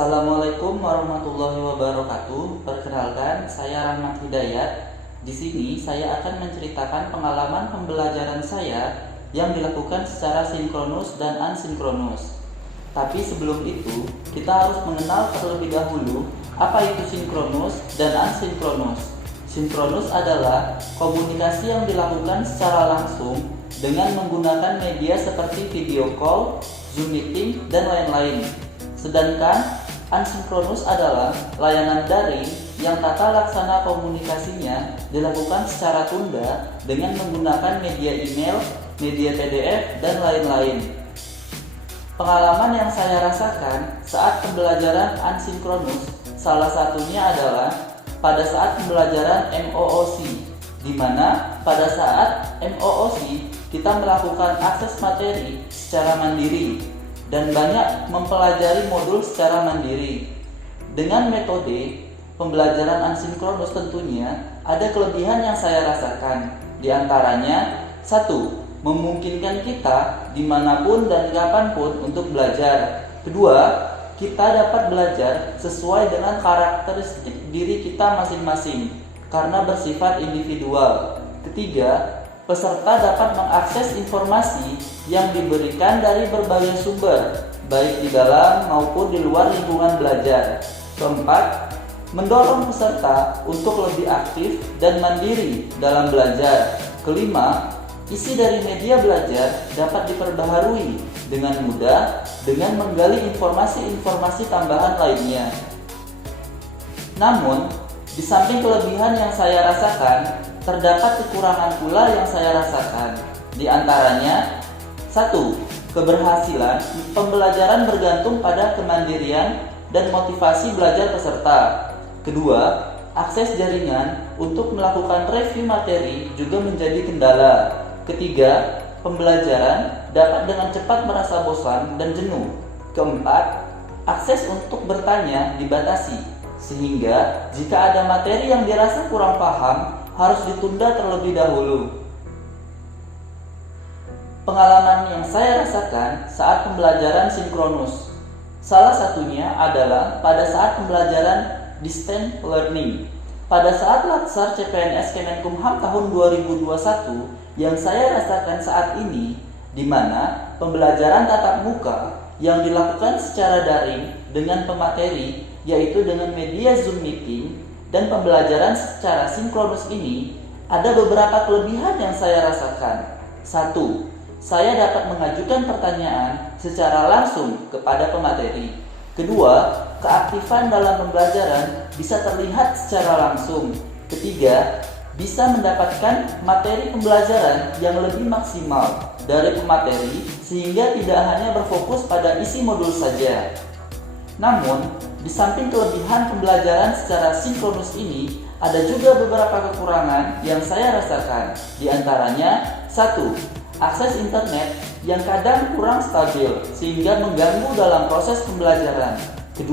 Assalamualaikum warahmatullahi wabarakatuh. Perkenalkan, saya Rahmat Hidayat. Di sini saya akan menceritakan pengalaman pembelajaran saya yang dilakukan secara sinkronus dan asinkronus. Tapi sebelum itu, kita harus mengenal terlebih dahulu apa itu sinkronus dan asinkronus. Sinkronus adalah komunikasi yang dilakukan secara langsung dengan menggunakan media seperti video call, Zoom meeting, dan lain-lain. Sedangkan asinkronus adalah layanan daring yang tata laksana komunikasinya dilakukan secara tunda dengan menggunakan media email, media PDF, dan lain-lain. Pengalaman yang saya rasakan saat pembelajaran asinkronus salah satunya adalah pada saat pembelajaran MOOC, di mana pada saat MOOC kita melakukan akses materi secara mandiri dan banyak mempelajari modul secara mandiri. Dengan metode pembelajaran asinkronus tentunya ada kelebihan yang saya rasakan. Di antaranya, 1. Memungkinkan kita dimanapun dan kapanpun untuk belajar. 2. Kita dapat belajar sesuai dengan karakteristik diri kita masing-masing karena bersifat individual. 3. Peserta dapat mengakses informasi yang diberikan dari berbagai sumber, baik di dalam maupun di luar lingkungan belajar. 4. Mendorong peserta untuk lebih aktif dan mandiri dalam belajar. 5. Isi dari media belajar dapat diperbaharui dengan mudah dengan menggali informasi-informasi tambahan lainnya. Namun, di samping kelebihan yang saya rasakan, terdapat kekurangan pula yang saya rasakan. Di antaranya, 1. Keberhasilan pembelajaran bergantung pada kemandirian dan motivasi belajar peserta. 2. Akses jaringan untuk melakukan review materi juga menjadi kendala. 3. Pembelajaran dapat dengan cepat merasa bosan dan jenuh. 4. Akses untuk bertanya dibatasi, sehingga jika ada materi yang dirasa kurang paham, harus ditunda terlebih dahulu. Pengalaman yang saya rasakan saat pembelajaran sinkronus, salah satunya adalah pada saat pembelajaran distance learning. Pada saat Latsar CPNS Kemenkumham tahun 2021 yang saya rasakan saat ini, di mana pembelajaran tatap muka yang dilakukan secara daring dengan pemateri, yaitu dengan media Zoom meeting, dan pembelajaran secara sinkronus ini, ada beberapa kelebihan yang saya rasakan. 1. Saya dapat mengajukan pertanyaan secara langsung kepada pemateri. 2. Keaktifan dalam pembelajaran bisa terlihat secara langsung. 3. Bisa mendapatkan materi pembelajaran yang lebih maksimal dari pemateri sehingga tidak hanya berfokus pada isi modul saja. Namun, di samping kelebihan pembelajaran secara sinkronus ini, ada juga beberapa kekurangan yang saya rasakan. Di antaranya, 1. Akses internet yang kadang kurang stabil sehingga mengganggu dalam proses pembelajaran. 2.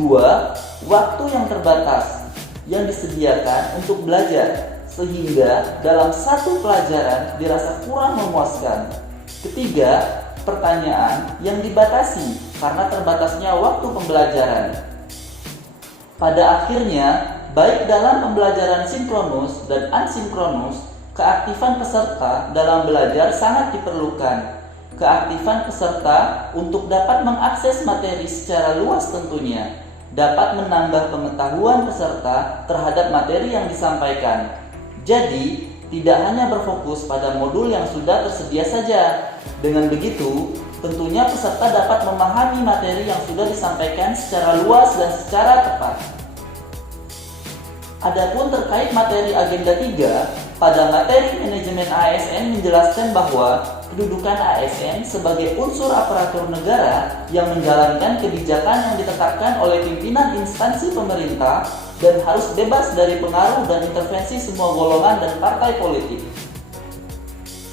Waktu yang terbatas yang disediakan untuk belajar sehingga dalam satu pelajaran dirasa kurang memuaskan. 3. Pertanyaan yang dibatasi karena terbatasnya waktu pembelajaran. Pada akhirnya, baik dalam pembelajaran sinkronus dan asinkronus, keaktifan peserta dalam belajar sangat diperlukan. Keaktifan peserta untuk dapat mengakses materi secara luas tentunya dapat menambah pengetahuan peserta terhadap materi yang disampaikan. Jadi, tidak hanya berfokus pada modul yang sudah tersedia saja. Dengan begitu, tentunya peserta dapat memahami materi yang sudah disampaikan secara luas dan secara tepat. Adapun terkait materi agenda 3, pada materi manajemen ASN menjelaskan bahwa kedudukan ASN sebagai unsur aparatur negara yang menjalankan kebijakan yang ditetapkan oleh pimpinan instansi pemerintah dan harus bebas dari pengaruh dan intervensi semua golongan dan partai politik.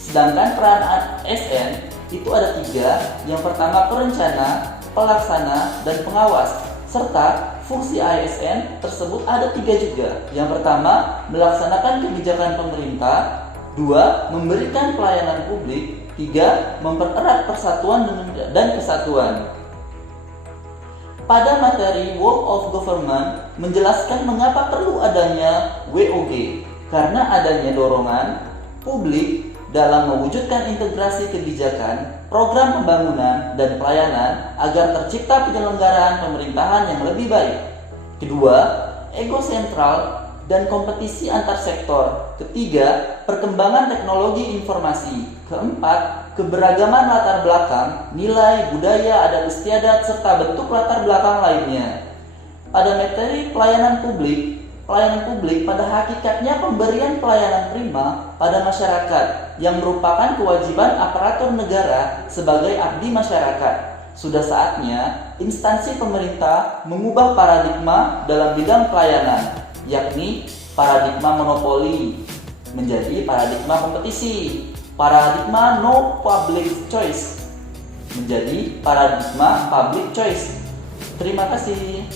Sedangkan peran ASN itu ada 3, yang pertama perencana, pelaksana, dan pengawas, serta fungsi ASN tersebut ada 3 juga. Yang pertama, melaksanakan kebijakan pemerintah. 2. Memberikan pelayanan publik. 3. Mempererat persatuan dan kesatuan. Pada materi Work of Government menjelaskan mengapa perlu adanya WOG, karena adanya dorongan publik dalam mewujudkan integrasi kebijakan, program pembangunan, dan pelayanan agar tercipta penyelenggaraan pemerintahan yang lebih baik. Kedua, ego sentral dan kompetisi antar sektor. Ketiga, perkembangan teknologi informasi. Keempat, keberagaman latar belakang, nilai, budaya, adat istiadat, serta bentuk latar belakang lainnya. Pada materi pelayanan publik pada hakikatnya pemberian pelayanan prima pada masyarakat yang merupakan kewajiban aparatur negara sebagai abdi masyarakat. Sudah saatnya instansi pemerintah mengubah paradigma dalam bidang pelayanan, yakni paradigma monopoli menjadi paradigma kompetisi, paradigma no public choice menjadi paradigma public choice. Terima kasih.